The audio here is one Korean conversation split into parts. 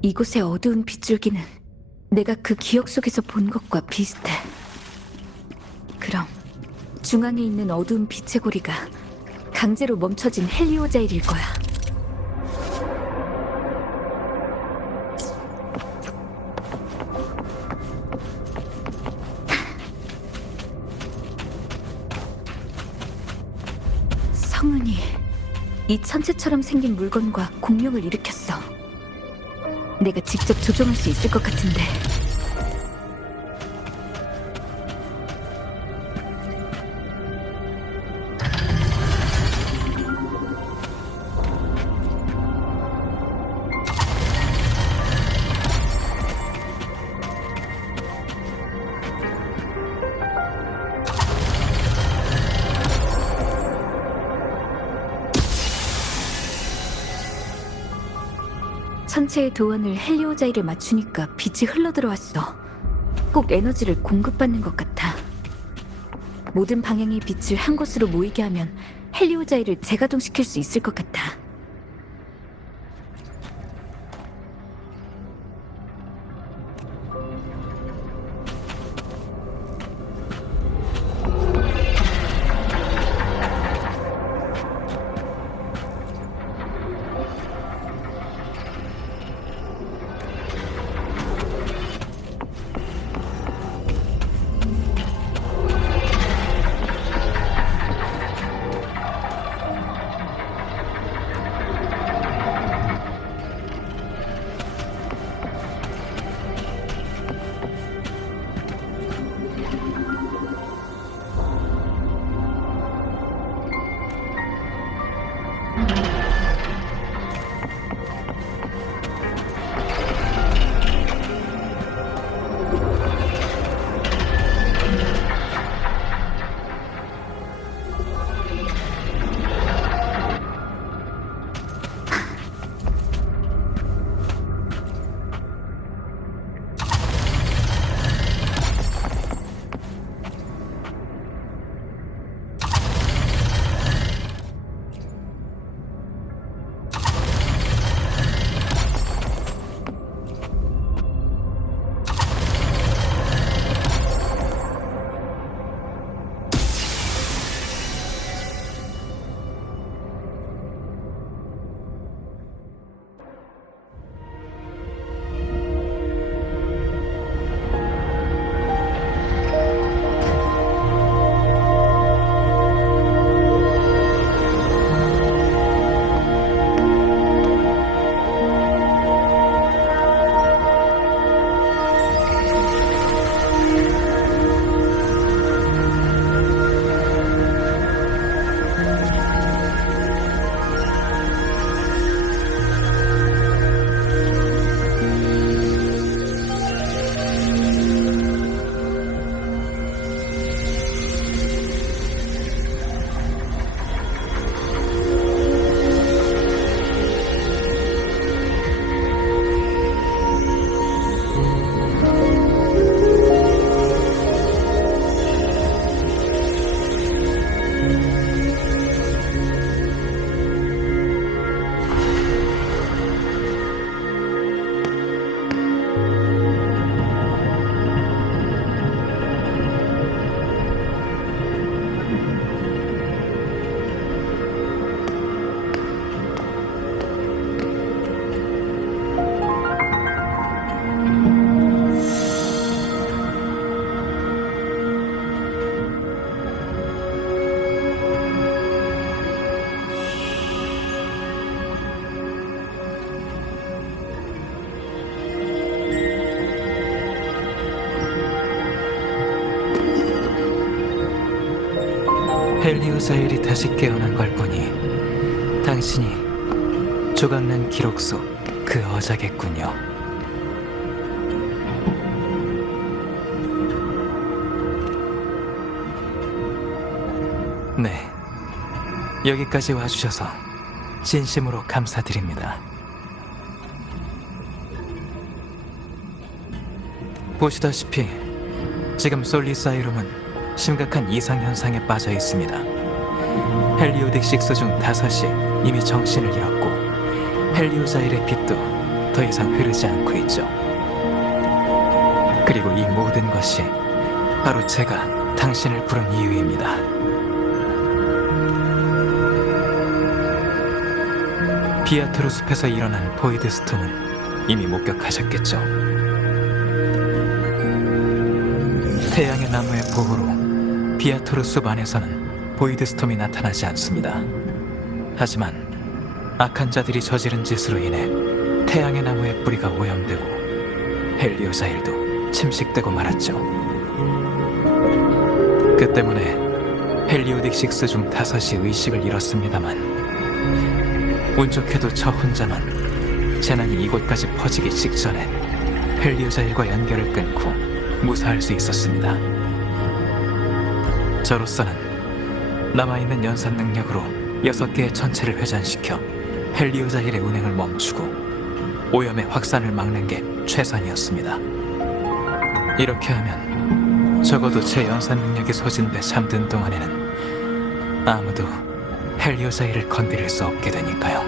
이곳의 어두운 빗줄기는 내가 그 기억 속에서 본 것과 비슷해. 그럼 중앙에 있는 어두운 빛의 고리가 강제로 멈춰진 헬리오자일일 거야. 성은이 이 천체처럼 생긴 물건과 공룡을 일으켰어. 내가 직접 조종할 수 있을 것 같은데. 천체의 도원을 헬리오자일에 맞추니까 빛이 흘러들어왔어. 꼭 에너지를 공급받는 것 같아. 모든 방향의 빛을 한 곳으로 모이게 하면 헬리오자일을 재가동시킬 수 있을 것 같아. 헬리오자일이 다시 깨어난 걸 보니 당신이 조각난 기록 속 그 어자겠군요. 네, 여기까지 와주셔서 진심으로 감사드립니다. 보시다시피 지금 솔리사이룸은 심각한 이상현상에 빠져 있습니다. 헬리오딕 식소 중 5이 이미 정신을 잃었고 헬리오자일의 빛도 더 더 이상 흐르지 않고 있죠. 그리고 이 모든 것이 바로 제가 당신을 부른 이유입니다. 비아토르 숲에서 일어난 보이드 스톰은 이미 목격하셨겠죠. 태양의 나무의 보호로 비아토르 숲 안에서는 보이드 스톰이 나타나지 않습니다. 하지만 악한 자들이 저지른 짓으로 인해 태양의 나무의 뿌리가 오염되고 헬리오자일도 침식되고 말았죠. 그 때문에 헬리오딕 6 중 5이 의식을 잃었습니다만 운 좋게도 저 혼자만 재난이 이곳까지 퍼지기 직전에 헬리오자일과 연결을 끊고 무사할 수 있었습니다. 저로서는 남아있는 연산 능력으로 6개의 천체를 회전시켜 헬리오자일의 운행을 멈추고 오염의 확산을 막는 게 최선이었습니다. 이렇게 하면 적어도 제 연산 능력이 소진돼 잠든 동안에는 아무도 헬리오자일을 건드릴 수 없게 되니까요.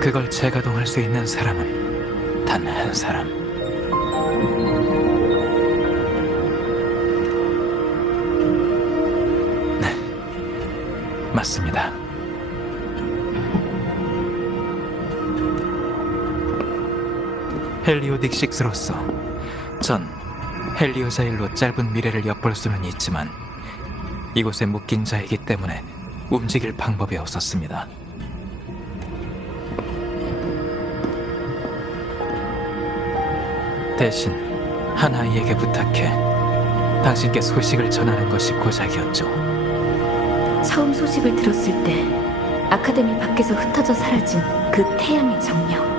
그걸 재가동할 수 있는 사람은 단 한 사람. 네, 맞습니다. 헬리오딕 6로서 전 헬리오자일로 짧은 미래를 엿볼 수는 있지만 이곳에 묶인 자이기 때문에 움직일 방법이 없었습니다. 대신 한 아이에게 부탁해 당신께 소식을 전하는 것이 고작이었죠. 처음 소식을 들었을 때 아카데미 밖에서 흩어져 사라진 그 태양의 정령.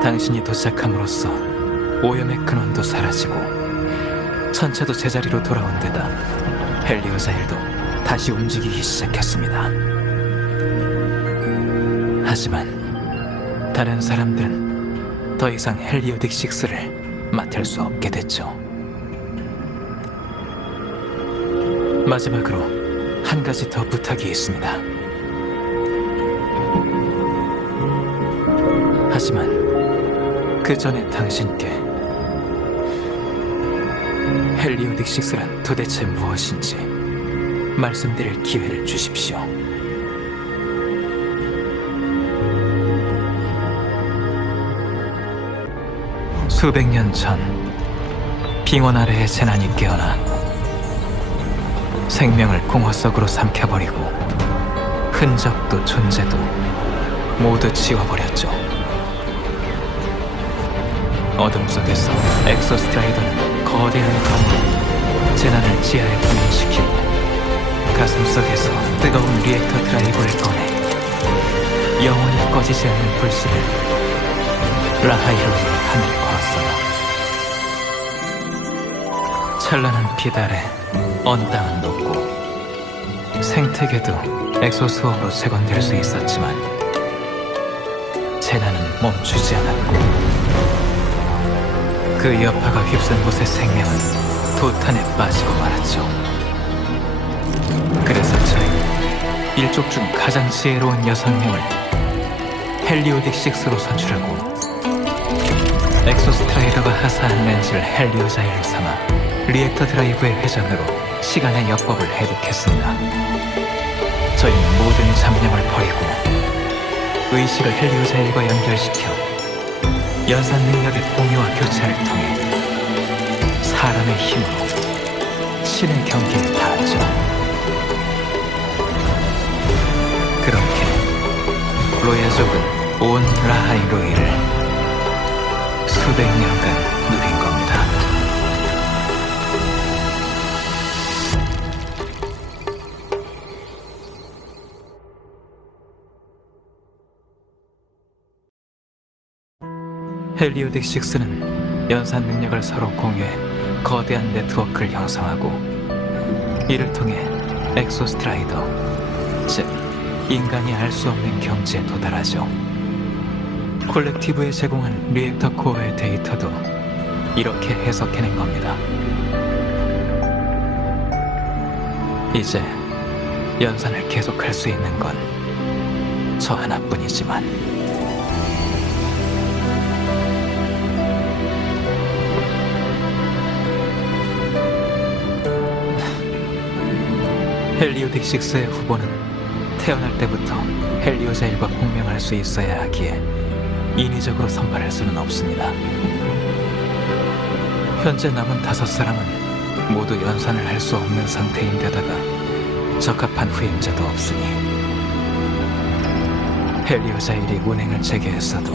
당신이 도착함으로써 오염의 근원도 사라지고 천체도 제자리로 돌아온 데다 헬리오자일도 다시 움직이기 시작했습니다. 하지만 다른 사람들은 더 이상 헬리오딕 6를 맡을 수 없게 됐죠. 마지막으로 한 가지 더 부탁이 있습니다. 하지만 그 전에 당신께 헬리오딕 6란 도대체 무엇인지 말씀드릴 기회를 주십시오. 수백 년 전 빙원 아래의 재난이 깨어나 생명을 공허 속으로 삼켜버리고 흔적도 존재도 모두 지워버렸죠. 어둠 속에서 엑소스트라이더는 거대한 검으로 재난을 지하에 분인시키고 가슴 속에서 뜨거운 리액터 드라이브를 꺼내 영원히 꺼지지 않는 불씨를 라하이로의 하늘에 걸었어요. 찬란한 빛 아래 언 땅은 녹고 생태계도 엑소스홈으로 재건될 수 있었지만 재난은 멈추지 않았고 그 여파가 휩쓴 곳의 생명은 도탄에 빠지고 말았죠. 그래서 저희는 일족 중 가장 지혜로운 6명을 헬리오딕 6로 선출하고 엑소스트라이더가 하사한 렌즈를 헬리오자일로 삼아 리액터 드라이브의 회전으로 시간의 역법을 해독했습니다. 저희는 모든 잡념을 버리고 의식을 헬리오자일과 연결시켜 연산 능력의 공유와 교차를 통해 사람의 힘으로 신의 경기를 닿았죠. 그렇게 로야족은 온 라하이로이를 수백 년간 누린 겁니다. 헬리오딕 6는 연산 능력을 서로 공유해 거대한 네트워크를 형성하고 이를 통해 엑소스트라이더, 즉 인간이 알 수 없는 경지에 도달하죠. 콜렉티브에 제공한 리액터 코어의 데이터도 이렇게 해석해낸 겁니다. 이제 연산을 계속할 수 있는 건 저 하나뿐이지만 헬리오딕6의 후보는 태어날 때부터 헬리오자일과 공명할 수 있어야 하기에 인위적으로 선발할 수는 없습니다. 현재 남은 5사람은 모두 연산을 할 수 없는 상태인데다가 적합한 후임자도 없으니 헬리오자일이 운행을 재개했어도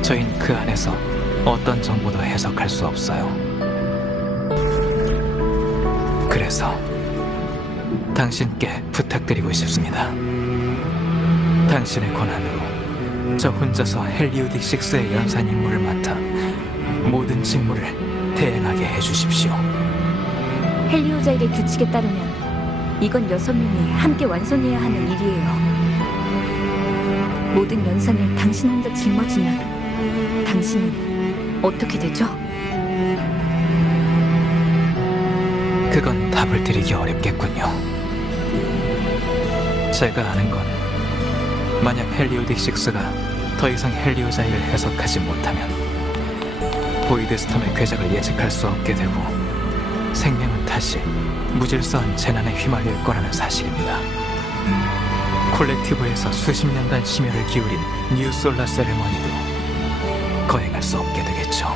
저희는 그 안에서 어떤 정보도 해석할 수 없어요. 그래서 당신께 부탁드리고 싶습니다. 당신의 권한으로 저 혼자서 헬리오딕6의 연산 임무를 맡아 모든 직무를 대행하게 해주십시오. 헬리오자일의 규칙에 따르면 이건 6명이 함께 완성해야 하는 일이에요. 모든 연산을 당신 혼자 짊어지면 당신은 어떻게 되죠? 그건 답을 드리기 어렵겠군요. 제가 아는 건 만약 헬리오딕6가 더 이상 헬리오자일을 해석하지 못하면 보이드스톰의 궤적을 예측할 수 없게 되고 생명은 다시 무질서한 재난에 휘말릴 거라는 사실입니다. 콜렉티브에서 수십 년간 심혈을 기울인 뉴 솔라 세레머니도 거행할 수 없게 되겠죠.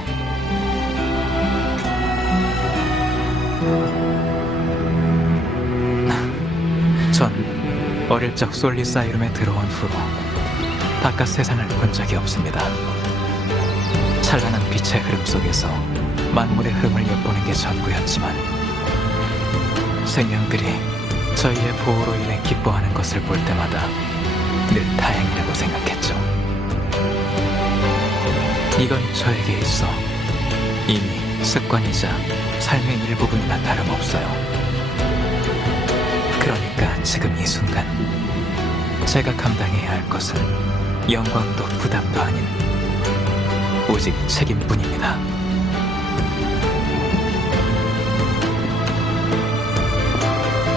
전 어릴 적 솔리사이룸에 들어온 후로 바깥 세상을 본 적이 없습니다. 찬란한 빛의 흐름 속에서 만물의 흐름을 엿보는 게 전부였지만 생명들이 저희의 보호로 인해 기뻐하는 것을 볼 때마다 늘 다행이라고 생각했죠. 이건 저에게 있어 이미 습관이자 삶의 일부분이나 다름없어요. 그러니까 지금 이 순간 제가 감당해야 할 것은 영광도 부담도 아닌 오직 책임뿐입니다.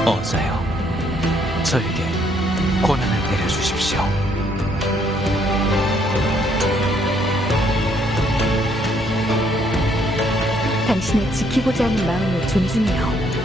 어자요, 저에게 고난을 내려주십시오. 당신의 지키고자 하는 마음을 존중해요.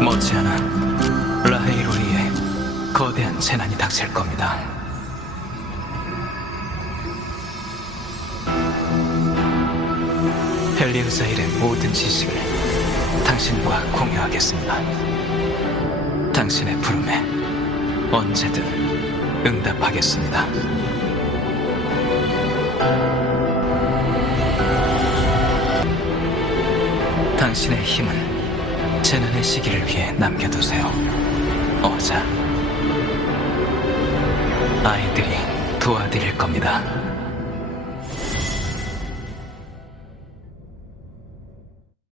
머지않아 라헤이로리에 거대한 재난이 닥칠 겁니다. 헬리오자일의 모든 지식을 당신과 공유하겠습니다. 당신의 부름에 언제든 응답하겠습니다. 당신의 힘은 재난의 시기를 위해 남겨두세요. 어자, 아이들이 도와드릴 겁니다.